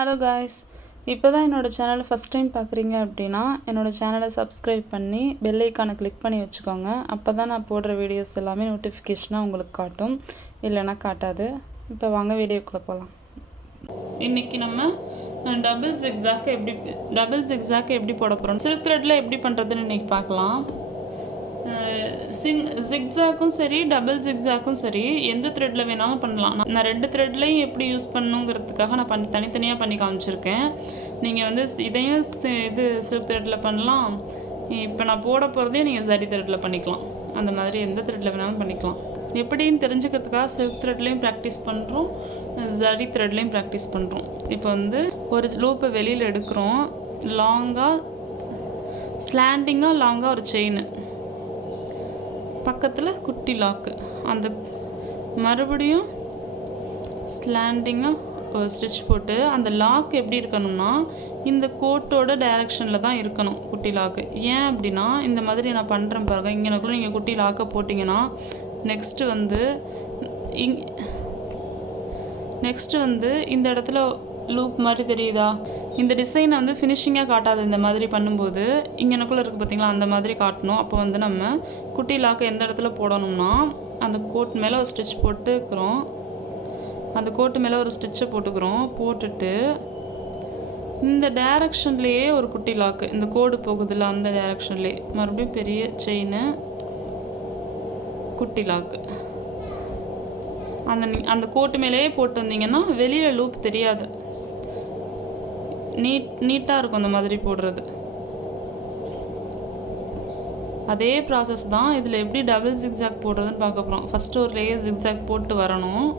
Hello guys, இப்போ தான் என்னோடய சேனலை ஃபஸ்ட் டைம் பார்க்குறீங்க அப்படின்னா என்னோடய சேனலை சப்ஸ்கிரைப் பண்ணி பெல் ஐக்கானை கிளிக் பண்ணி வச்சுக்கோங்க. அப்போ தான் நான் போடுற வீடியோஸ் எல்லாமே நோட்டிஃபிகேஷனாக உங்களுக்கு காட்டும், இல்லைன்னா காட்டாது. இப்போ வாங்க வீடியோக்குள்ளே போகலாம். இன்றைக்கி நம்ம டபுள் ஜிக்ஸாக் எப்படி போட போகிறோம், சில்க் த்ரெட்டில் எப்படி பண்ணுறதுன்னு இன்றைக்கி பார்க்கலாம். ஜிக்ஸாக்கும் சரி டபுள் ஜிக்ஸாக்கும் சரி எந்த த்ரெட்டில் வேணாலும் பண்ணலாம். நான் 2 த்ரெட்லையும் எப்படி யூஸ் பண்ணணுங்கிறதுக்காக நான் தனித்தனியாக பண்ணி காமிச்சிருக்கேன். நீங்கள் வந்து இதையும் சில்க் த்ரெட்டில் பண்ணலாம். இப்போ நான் போட போகிறதையும் நீங்கள் சரி த்ரெட்டில் பண்ணிக்கலாம். அந்த மாதிரி எந்த த்ரெட்டில் வேணாலும் பண்ணிக்கலாம். எப்படின்னு தெரிஞ்சுக்கிறதுக்காக சில்க் த்ரெட்லேயும் ப்ராக்டிஸ் பண்ணுறோம், சரி த்ரெட்லேயும் ப்ராக்டிஸ் பண்ணுறோம். இப்போ வந்து ஒரு லூப்பை வெளியில் எடுக்கிறோம். ஸ்லாண்டிங்காக லாங்காக ஒரு செயின், பக்கத்தில் குட்டி லாக்கு, அந்த மறுபடியும் ஸ்லாண்டிங்காக ஒரு ஸ்டிச் போட்டு அந்த லாக் எப்படி இருக்கணும்னா இந்த கோட்டோட டைரெக்ஷனில் தான் இருக்கணும் குட்டி லாக்கு. ஏன் அப்படின்னா இந்த மாதிரி நான் பண்ணுறேன் பாருங்கள். இங்கேனக்குள்ளே நீங்கள் குட்டி லாக்கை போட்டிங்கன்னா நெக்ஸ்ட்டு வந்து இந்த இடத்துல லூப் மாதிரி தெரியுதா, இந்த டிசைனை வந்து ஃபினிஷிங்காக காட்டாது. இந்த மாதிரி பண்ணும்போது இங்கனக்குள்ளே இருக்குது பார்த்தீங்களா, அந்த மாதிரி காட்டணும். அப்போ வந்து நம்ம குட்டி லாக்கை எந்த இடத்துல போடணும்னா அந்த கோட் மேலே ஒரு ஸ்டிச் போட்டுக்கிறோம். அந்த கோட்டு மேலே ஒரு ஸ்டிச்சை போட்டுட்டு இந்த டைரக்ஷன்லேயே ஒரு குட்டி லாக்கு, இந்த கோடு போகுதில்ல அந்த டைரக்ஷன்லேயே மறுபடியும் பெரிய செயின், குட்டி லாக்கு அந்த கோட்டு மேலேயே போட்டு வந்தீங்கன்னா வெளியில் லூப் தெரியாது, நீட்டாக இருக்கும் அந்த மாதிரி போடுறது. அதே ப்ராசஸ் தான் இதில் எப்படி டபுள் ஜிக்ஸாக் போடுறதுன்னு பார்க்க போகிறோம். ஃபஸ்ட்டு ஒரு லேயர் ஜிக்ஸாக் போட்டு வரணும்.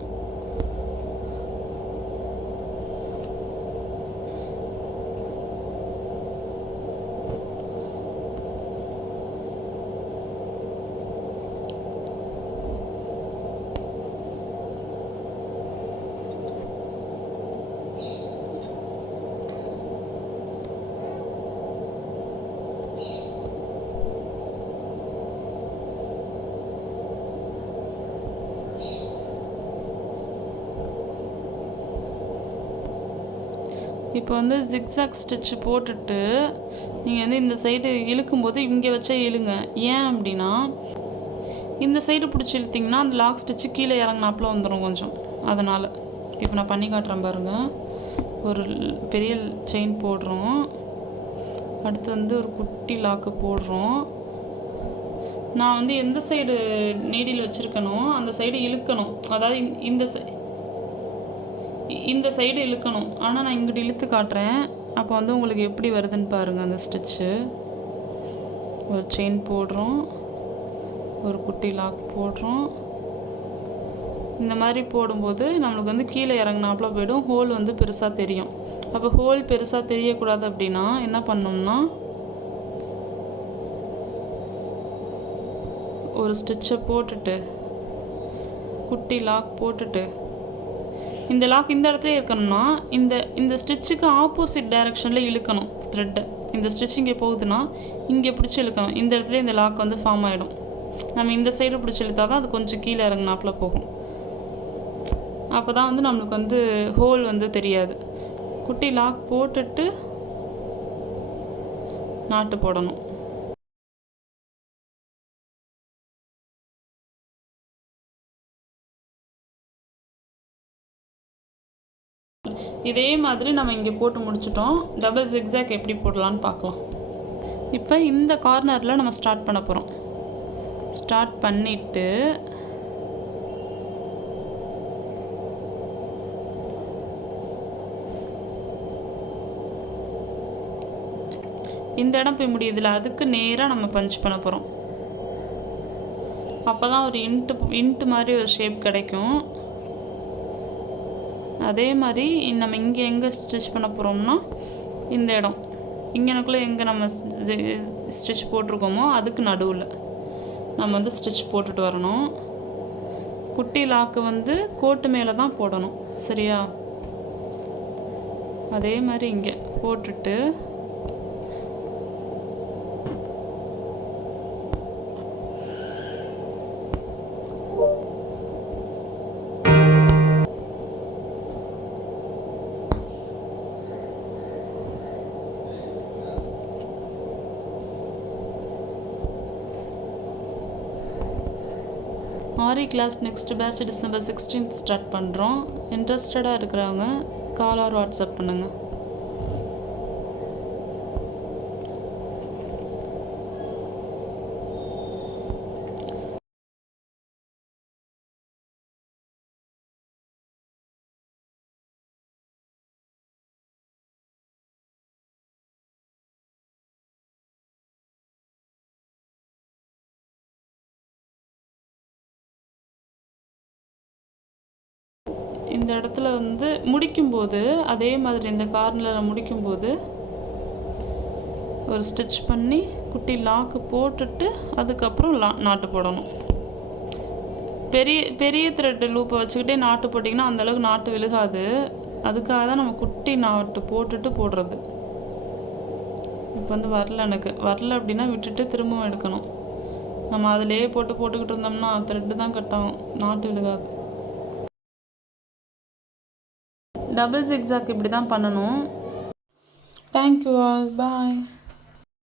இப்போ வந்து ஜிக்ஸாக் ஸ்டிச்சு போட்டுட்டு நீங்கள் வந்து இந்த சைடு இழுக்கும்போது இங்கே வச்சா இழுங்க. ஏன் அப்படின்னா இந்த சைடு பிடிச்சி இழுத்திங்கன்னா அந்த லாக் ஸ்டிச்சு கீழே இறங்கினாப்பில் வந்துடும் கொஞ்சம். அதனால் இப்போ நான் பண்ணி காட்டுறேன் பாருங்கள். ஒரு பெரிய செயின் போடுறோம், அடுத்து வந்து ஒரு குட்டி லாக்கு போடுறோம். நான் வந்து எந்த சைடு நீடில் வச்சுருக்கணும் அந்த சைடு இழுக்கணும், அதாவது இந்த சைடு இழுக்கணும். ஆனால் நான் இங்கிட்டு இழுத்து காட்டுறேன். அப்போ வந்து உங்களுக்கு எப்படி வருதுன்னு பாருங்கள். அந்த ஸ்டிச்சு ஒரு செயின் போடுறோம், ஒரு குட்டி லாக் போடுறோம். இந்த மாதிரி போடும்போது நம்மளுக்கு வந்து கீழே இறங்கினாப்புல போய்டும், ஹோல் வந்து பெருசாக தெரியும். அப்போ ஹோல் பெருசாக தெரியக்கூடாது அப்படின்னா என்ன பண்ணோம்னா ஒரு ஸ்டிச்சை போட்டுட்டு குட்டி லாக் போட்டுட்டு இந்த லாக் இந்த இடத்துல இருக்கணும்னா இந்த ஸ்டிச்சுக்கு ஆப்போசிட் டைரெக்ஷனில் இழுக்கணும் த்ரெட்டை. இந்த ஸ்டிச் இங்கே போகுதுன்னா இங்கே பிடிச்சி இழுக்கணும். இந்த இடத்துல இந்த லாக் வந்து ஃபார்ம் ஆகிடும். நம்ம இந்த சைடு பிடிச்சி இழுத்தா தான் அது கொஞ்சம் கீழே இறங்கினாப்பில் போகும். அப்போ தான் வந்து நம்மளுக்கு வந்து ஹோல் வந்து தெரியாது. குட்டி லாக் போட்டுட்டு நாட்டு போடணும். இதே மாதிரி நம்ம இங்கே போட்டு முடிச்சிட்டோம். டபுள் ஜிக்ஸாக் எப்படி போடலான்னு பார்க்கலாம். இப்போ இந்த கார்னரில் நம்ம ஸ்டார்ட் பண்ண போகிறோம். ஸ்டார்ட் பண்ணிவிட்டு இந்த இடம் போய் முடியுதில்ல, அதுக்கு நேராக நம்ம பஞ்ச் பண்ண போகிறோம். அப்போ தான் ஒரு இன்ட்டு மாதிரி ஒரு ஷேப் கிடைக்கும். அதே மாதிரி நம்ம இங்கே எங்கே ஸ்டிச் பண்ண போகிறோம்னா இந்த இடம் இங்கனக்குள்ளே எங்கே நம்ம ஸ்டிச் போட்டிருக்கோமோ அதுக்கு நடுவில் நம்ம வந்து ஸ்டிச் போட்டுட்டு வரணும். குட்டி லாக்கு வந்து கோட்டு மேலே தான் போடணும், சரியா? அதே மாதிரி இங்கே போட்டுட்டு aari class next batch December 16th start பண்ணுறோம். இன்ட்ரெஸ்டடாக இருக்கிறவங்க கால் ஆர் வாட்ஸ்அப் பண்ணுங்கள். இந்த இடத்துல வந்து முடிக்கும்போது அதே மாதிரி இந்த கார்னரில் முடிக்கும்போது ஒரு ஸ்டிச் பண்ணி குட்டி லாக்கு போட்டுட்டு அதுக்கப்புறம் நாட்டு போடணும். பெரிய பெரிய த்ரெட்டு லூப்பை வச்சுக்கிட்டே நாட்டு போட்டிங்கன்னா அந்தளவுக்கு நாட்டு விழுகாது. அதுக்காக தான் நம்ம குட்டி நாட்டு போட்டுட்டு போடுறது. இப்போ வந்து வரல அப்படின்னா விட்டுட்டு திரும்பவும் எடுக்கணும். நம்ம அதிலே போட்டுக்கிட்டு இருந்தோம்னா த்ரெட்டு தான் கட் ஆகும், நாட்டு விழுகாது. டபுள் ஜிக்ஸாக் இப்படி தான் பண்ணணும். தேங்க்யூ ஆல், பாய்.